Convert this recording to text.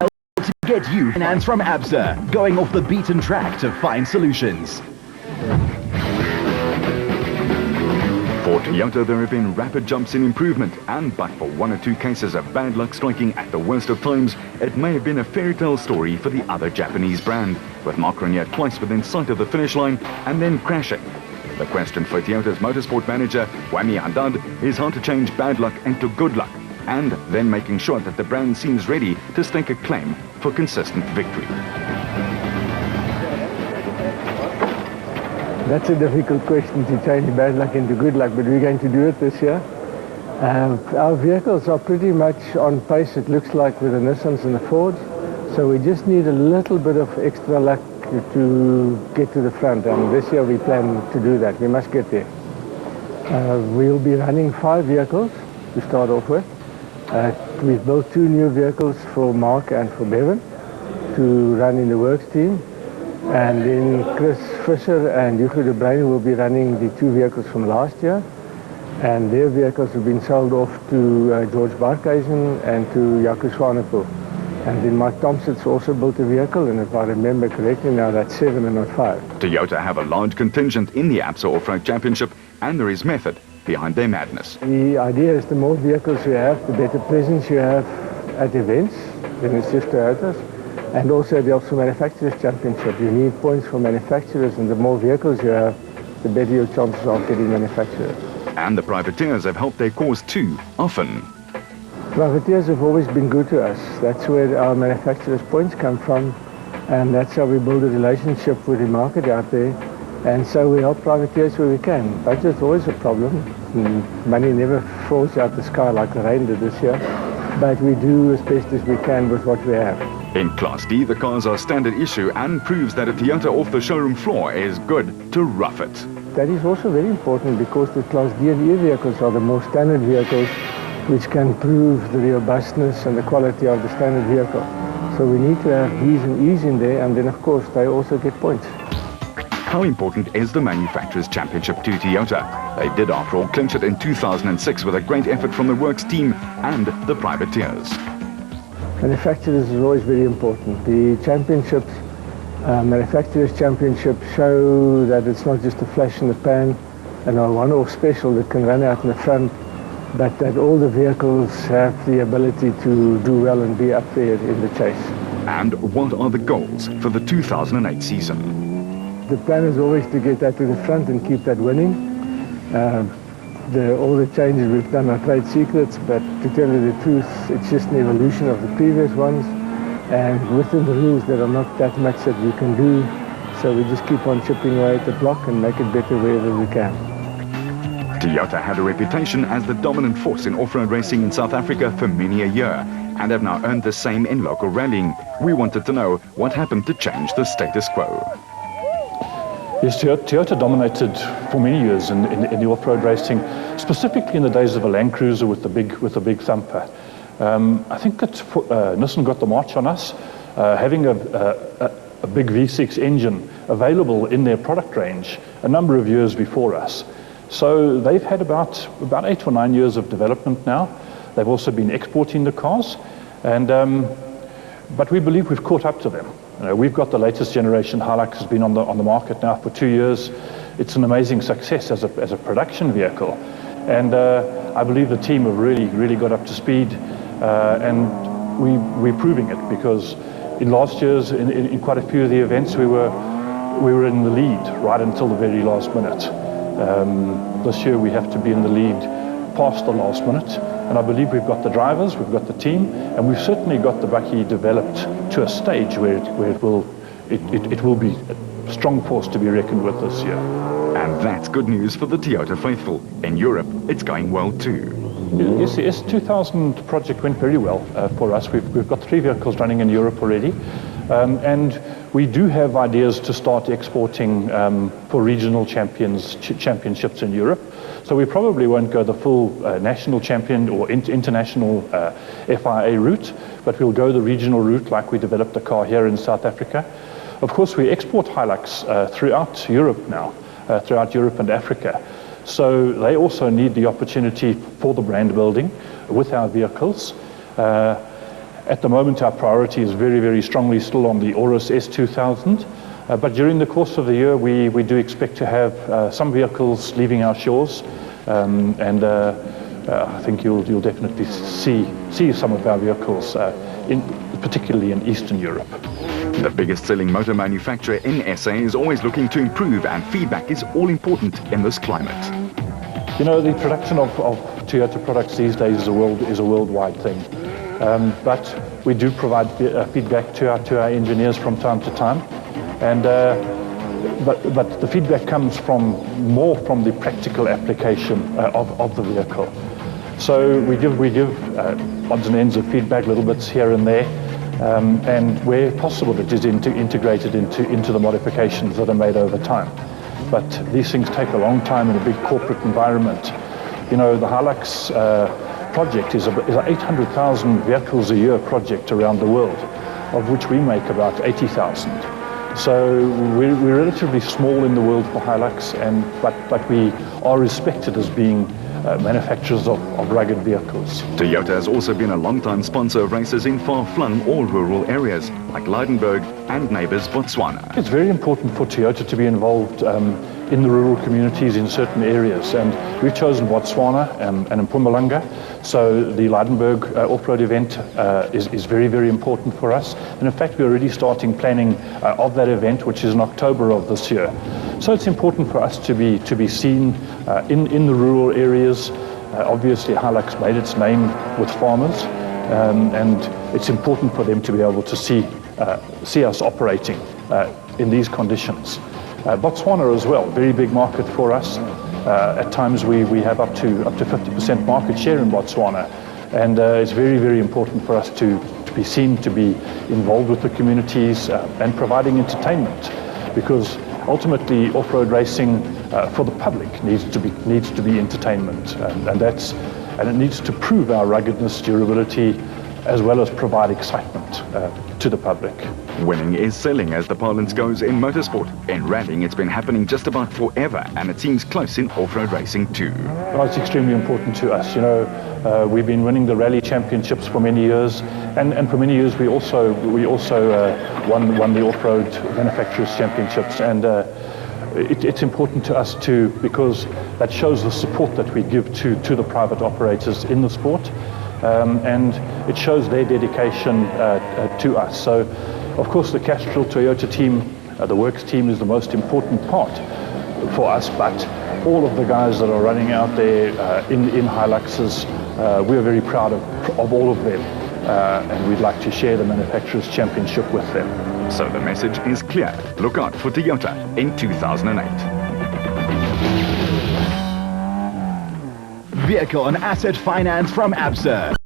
to get you finance from Absa, going off the beaten track to find solutions. For Toyota, there have been rapid jumps in improvement, and but for one or two cases of bad luck striking at the worst of times, it may have been a fairy tale story for the other Japanese brand, with Marc Renier twice within sight of the finish line and then crashing. The question for Toyota's motorsport manager, Wami Haddad, is how to change bad luck into good luck, and then making sure that the brand seems ready to stake a claim for consistent victory. That's a difficult question, to change bad luck into good luck, but we're going to do it this year. Our vehicles are pretty much on pace, it looks like, with the Nissans and the Fords. So we just need a little bit of extra luck to get to the front, and this year we plan to do that. We must get there. We'll be running 5 vehicles to start off with. We've built 2 new vehicles for Mark and for Bevan to run in the works team. And then Chris Fisher and Hugo de Bruyn will be running the 2 vehicles from last year. And their vehicles have been sold off to George Barkhuizen and to Jaco Swanepoel. And then Mike Thompson's also built a vehicle, and if I remember correctly, now that's 7 and not 5. Toyota have a large contingent in the Absa Off-Road Championship, and there is method behind their madness. The idea is the more vehicles you have, the better presence you have at events, then it's just Toyotas. And also the Absa Manufacturers Championship. You need points for manufacturers, and the more vehicles you have, the better your chances of getting manufacturers. And the privateers have helped their cause too, often. Privateers have always been good to us. That's where our manufacturers' points come from, and that's how we build a relationship with the market out there. And so we help privateers where we can. Budget's always a problem. Money never falls out the sky like the rain did this year, but we do as best as we can with what we have. In Class D, the cars are standard issue and proves that a Toyota off the showroom floor is good to rough it. That is also very important, because the Class D and E vehicles are the more standard vehicles, which can prove the robustness and the quality of the standard vehicle. So we need to have Ds and E's in there, and then of course they also get points. How important is the Manufacturers' Championship to Toyota? They did, after all, clinch it in 2006 with a great effort from the works team and the privateers. Manufacturers is always very important. The championships, Manufacturers' Championship, show that it's not just a flash in the pan and a one-off special that can run out in the front, but that all the vehicles have the ability to do well and be up there in the chase. And what are the goals for the 2008 season? The plan is always to get that to the front and keep that winning. All the changes we've done are trade secrets, but to tell you the truth, it's just an evolution of the previous ones. And within the rules, there are not that much that we can do. So we just keep on chipping away at the block and make it better wherever we can. Toyota had a reputation as the dominant force in off-road racing in South Africa for many a year, and have now earned the same in local rallying. We wanted to know what happened to change the status quo. Yes, Toyota dominated for many years in the off-road racing, specifically in the days of a Land Cruiser with the big thumper. I think that Nissan got the march on us, having a big V6 engine available in their product range a number of years before us. So they've had about 8 or 9 years of development now. They've also been exporting the cars, and but we believe we've caught up to them. We've got the latest generation. Hilux has been on the market now for 2 years. It's an amazing success as a production vehicle, and I believe the team have really got up to speed, and we're proving it, because in last year's in quite a few of the events we were in the lead right until the very last minute. This year we have to be in the lead past the last minute, and I believe we've got the drivers, we've got the team, and we've certainly got the bakkie developed to a stage where it will be a strong force to be reckoned with this year. And that's good news for the Toyota faithful. In Europe, it's going well too. Yes, the S2000 project went very well for us. We've got 3 vehicles running in Europe already. And we do have ideas to start exporting for regional championships in Europe. So we probably won't go the full national champion or international FIA route, but we'll go the regional route like we developed the car here in South Africa. Of course, we export Hilux throughout Europe now, throughout Europe and Africa. So they also need the opportunity for the brand building with our vehicles. At the moment, our priority is very, very strongly still on the Aurus S2000. But during the course of the year, we do expect to have some vehicles leaving our shores, and I think you'll definitely see some of our vehicles, particularly in Eastern Europe. The biggest selling motor manufacturer in SA is always looking to improve, and feedback is all important in this climate. You know, the production of Toyota products these days is a worldwide thing. But we do provide feedback to our engineers from time to time, and but the feedback comes more from the practical application of the vehicle. So we give odds and ends of feedback, little bits here and there, and where possible it is integrated into the modifications that are made over time. But these things take a long time in a big corporate environment. You know, the Hilux project is an 800,000 vehicles a year project around the world, of which we make about 80,000. So we're relatively small in the world for Hilux, but we are respected as being manufacturers of rugged vehicles. Toyota has also been a long-time sponsor of races in far-flung or rural areas like Lydenburg and neighbours Botswana. It's very important for Toyota to be involved in the rural communities in certain areas, and we've chosen Botswana and Mpumalanga. So the Lydenburg off-road event is very, very important for us, and in fact we're already starting planning of that event, which is in October of this year. So it's important for us to be seen in the rural areas. Obviously Hilux made its name with farmers, and it's important for them to be able to see us operating in these conditions. Botswana as well, very big market for us. At times we have up to 50% market share in Botswana, and it's very, very important for us to be seen, to be involved with the communities and providing entertainment, because ultimately off-road racing for the public needs to be entertainment, and it needs to prove our ruggedness, durability, as well as provide excitement to the public. Winning is selling, as the parlance goes in motorsport. In rallying, it's been happening just about forever, and it seems close in off-road racing too. Well, it's extremely important to us. You know, we've been winning the rally championships for many years, and for many years we also won the off-road manufacturers championships, and it's important to us too, because that shows the support that we give to the private operators in the sport. And it shows their dedication to us. So, of course, the Castrol Toyota team, the works team, is the most important part for us, but all of the guys that are running out there in Hiluxes, we're very proud of all of them, and we'd like to share the Manufacturers' Championship with them. So the message is clear. Look out for Toyota in 2008. Vehicle and asset finance from ABSA.